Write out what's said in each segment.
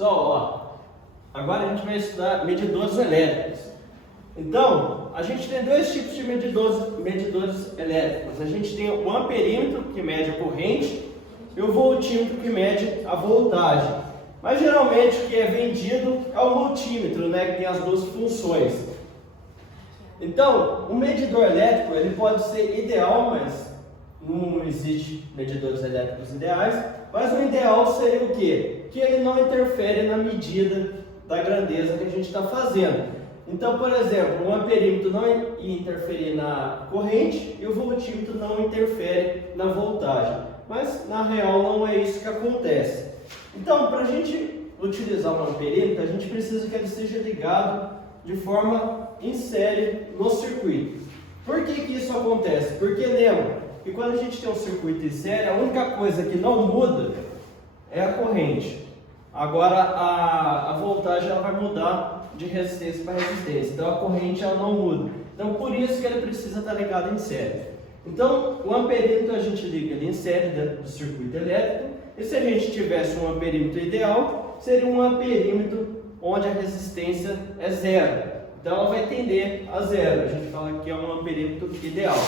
Pessoal, ó, agora a gente vai estudar medidores elétricos. Então, a gente tem dois tipos de medidores elétricos. A gente tem o amperímetro, que mede a corrente, e o voltímetro, que mede a voltagem. Mas geralmente o que é vendido é o multímetro, né, que tem as duas funções. Então, o medidor elétrico ele pode ser ideal, mas não existe medidores elétricos ideais. Mas o ideal seria o quê? Que ele não interfere na medida da grandeza que a gente está fazendo. Então, por exemplo, o amperímetro não ia interferir na corrente e o voltímetro não interfere na voltagem. Mas, na real, não é isso que acontece. Então, para a gente utilizar um amperímetro, a gente precisa que ele seja ligado de forma em série no circuito. Por que isso acontece? Porque lembra que quando a gente tem um circuito em série, a única coisa que não muda é a corrente. Agora, a voltagem ela vai mudar de resistência para resistência. Então, a corrente ela não muda. Então, por isso que ele precisa estar ligado em série. Então, o amperímetro a gente liga ele em série dentro do circuito elétrico. E se a gente tivesse um amperímetro ideal, seria um amperímetro onde a resistência é zero. Então, ela vai tender a zero. A gente fala que é um amperímetro ideal.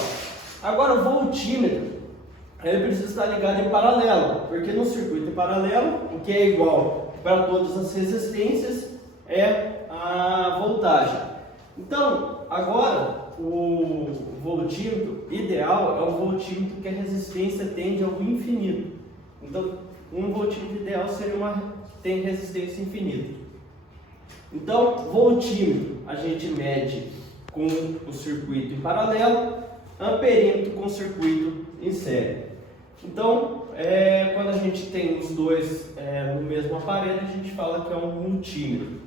Agora, o voltímetro, ele precisa estar ligado em paralelo. Porque no circuito em paralelo, o que é igual para todas as resistências é a voltagem. Então, agora, o voltímetro ideal é um voltímetro que a resistência tende ao infinito. Então, um voltímetro ideal seria tem resistência infinita. Então, voltímetro a gente mede com o circuito em paralelo, amperímetro com o circuito em série. Então, quando a gente tem os dois no mesmo aparelho, a gente fala que é um multímetro.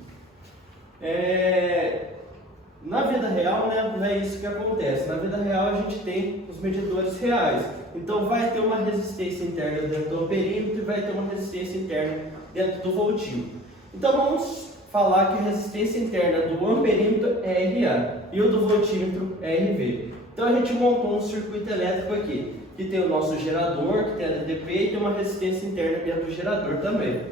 Na vida real, né, não é isso que acontece. Na vida real, a gente tem os medidores reais. Então, vai ter uma resistência interna dentro do amperímetro e vai ter uma resistência interna dentro do voltímetro. Então, vamos falar que a resistência interna do amperímetro é RA e o do voltímetro é RV. Então, a gente montou um circuito elétrico aqui, que tem o nosso gerador, que tem a DDP e tem uma resistência interna dentro do gerador também.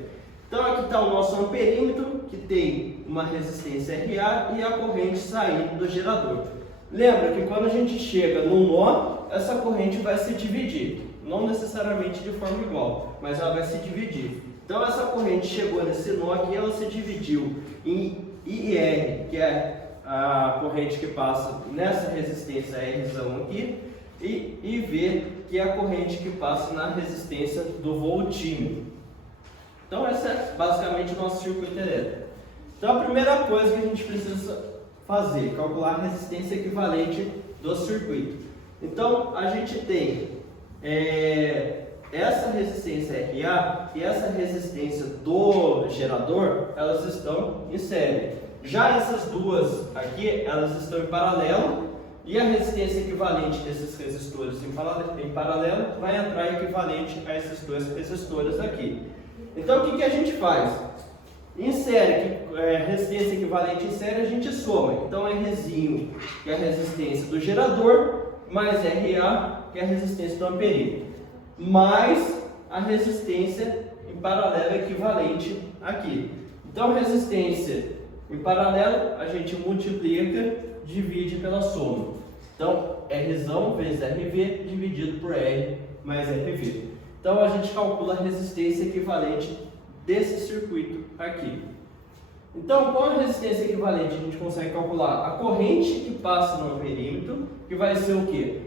Então, aqui está o nosso amperímetro, que tem uma resistência RA e a corrente saindo do gerador. Lembra que quando a gente chega no nó, essa corrente vai se dividir. Não necessariamente de forma igual, mas ela vai se dividir. Então, essa corrente chegou nesse nó aqui, ela se dividiu em IR, que é a corrente que passa nessa resistência Rzão aqui, e IV, que é a corrente que passa na resistência do voltímetro. Então, esse é basicamente o nosso circuito elétrico. Então, a primeira coisa que a gente precisa fazer, calcular a resistência equivalente do circuito. Então, a gente tem essa resistência RA e essa resistência do gerador, elas estão em série. Já essas duas aqui, elas estão em paralelo, e a resistência equivalente desses resistores em paralelo vai entrar equivalente a esses dois resistores aqui. Então, o que a gente faz? Em série, resistência equivalente em série, a gente soma. Então, Rzinho, que é a resistência do gerador, mais RA, que é a resistência do amperímetro, mais a resistência em paralelo equivalente aqui. Então, resistência em paralelo, a gente multiplica, divide pela soma. Então, Rzão vezes RV dividido por R mais RV. Então, a gente calcula a resistência equivalente desse circuito aqui. Então, com a resistência equivalente, a gente consegue calcular a corrente que passa no amperímetro, que vai ser o quê?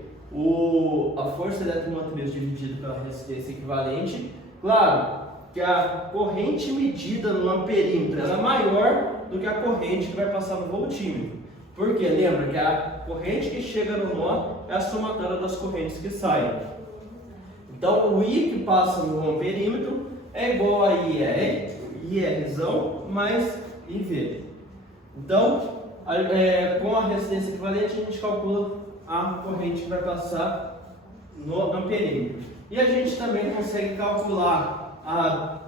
A força eletromotriz dividida pela resistência equivalente. Claro que a corrente medida no amperímetro ela é maior do que a corrente que vai passar no voltímetro. Porque lembra que a corrente que chega no nó é a somatória das correntes que saem. Então, o I que passa no amperímetro é igual a IRzão mais IV. Então, com a resistência equivalente, a gente calcula a corrente que vai passar no amperímetro. E a gente também consegue calcular a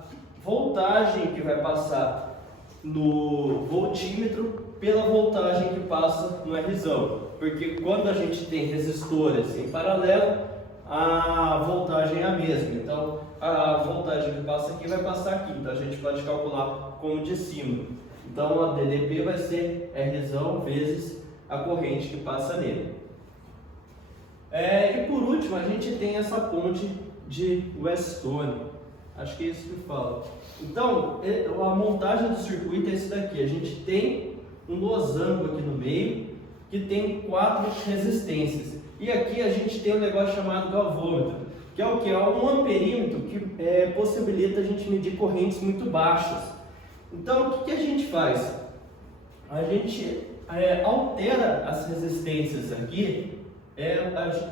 voltagem que vai passar no voltímetro pela voltagem que passa no Rzão. Porque quando a gente tem resistores em paralelo, a voltagem é a mesma. Então, a voltagem que passa aqui vai passar aqui. Então, a gente pode calcular como de cima. Então, a DDP vai ser R vezes a corrente que passa nele. E por último, a gente tem essa ponte de Weston. Acho que é isso que fala. Então, a montagem do circuito é esse daqui. A gente tem um losango aqui no meio, que tem 4 resistências. E aqui a gente tem um negócio chamado galvômetro, que é o que? É um amperímetro que possibilita a gente medir correntes muito baixas. Então, o que a gente faz? A gente altera as resistências aqui,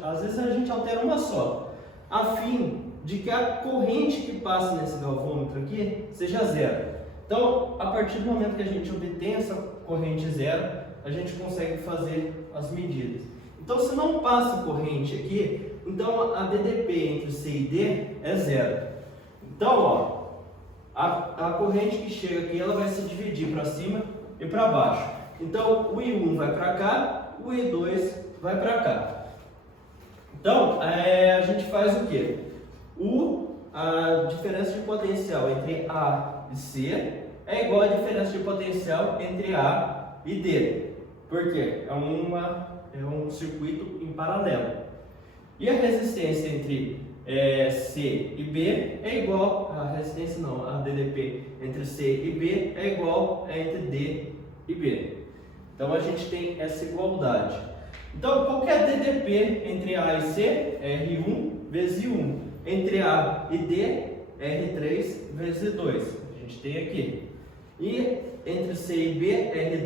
às vezes a gente altera uma só, a fim de que a corrente que passa nesse galvômetro aqui seja zero. Então, a partir do momento que a gente obtém essa corrente zero, a gente consegue fazer as medidas. Então, se não passa corrente aqui, então a DDP entre C e D é zero. Então, ó, a corrente que chega aqui, ela vai se dividir para cima e para baixo. Então, o I1 vai para cá, o I2 vai para cá. Então, a gente faz o quê? A diferença de potencial entre A e C é igual à diferença de potencial entre A e D. Por quê? É um circuito em paralelo. E a resistência entre C e B é igual, a DDP entre C e B é igual a entre D e B. Então a gente tem essa igualdade. Então qual que é a DDP entre A e C? R1 vezes I1. Entre A e D, R3 vezes 2. A gente tem aqui. E entre C e B,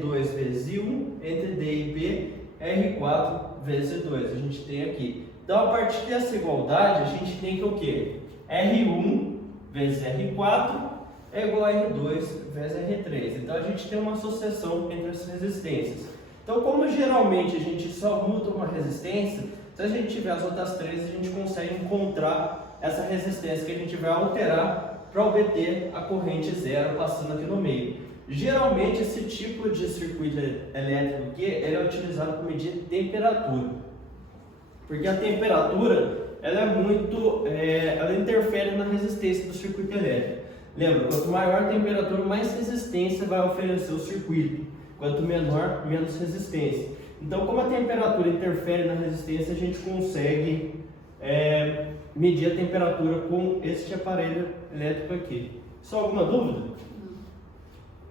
R2 vezes I1. Entre D e B, R4 vezes 2. A gente tem aqui. Então, a partir dessa igualdade, a gente tem que o quê? R1 vezes R4 é igual a R2 vezes R3. Então, a gente tem uma associação entre as resistências. Então, como geralmente a gente só muda uma resistência, se a gente tiver as outras três, a gente consegue encontrar essa resistência que a gente vai alterar para obter a corrente zero passando aqui no meio. Geralmente, esse tipo de circuito elétrico aqui, ele é utilizado para medir temperatura. Porque a temperatura, ela interfere na resistência do circuito elétrico. Lembra, quanto maior a temperatura, mais resistência vai oferecer o circuito. Quanto menor, menos resistência. Então, como a temperatura interfere na resistência, a gente consegue medir a temperatura com este aparelho elétrico aqui. Só alguma dúvida?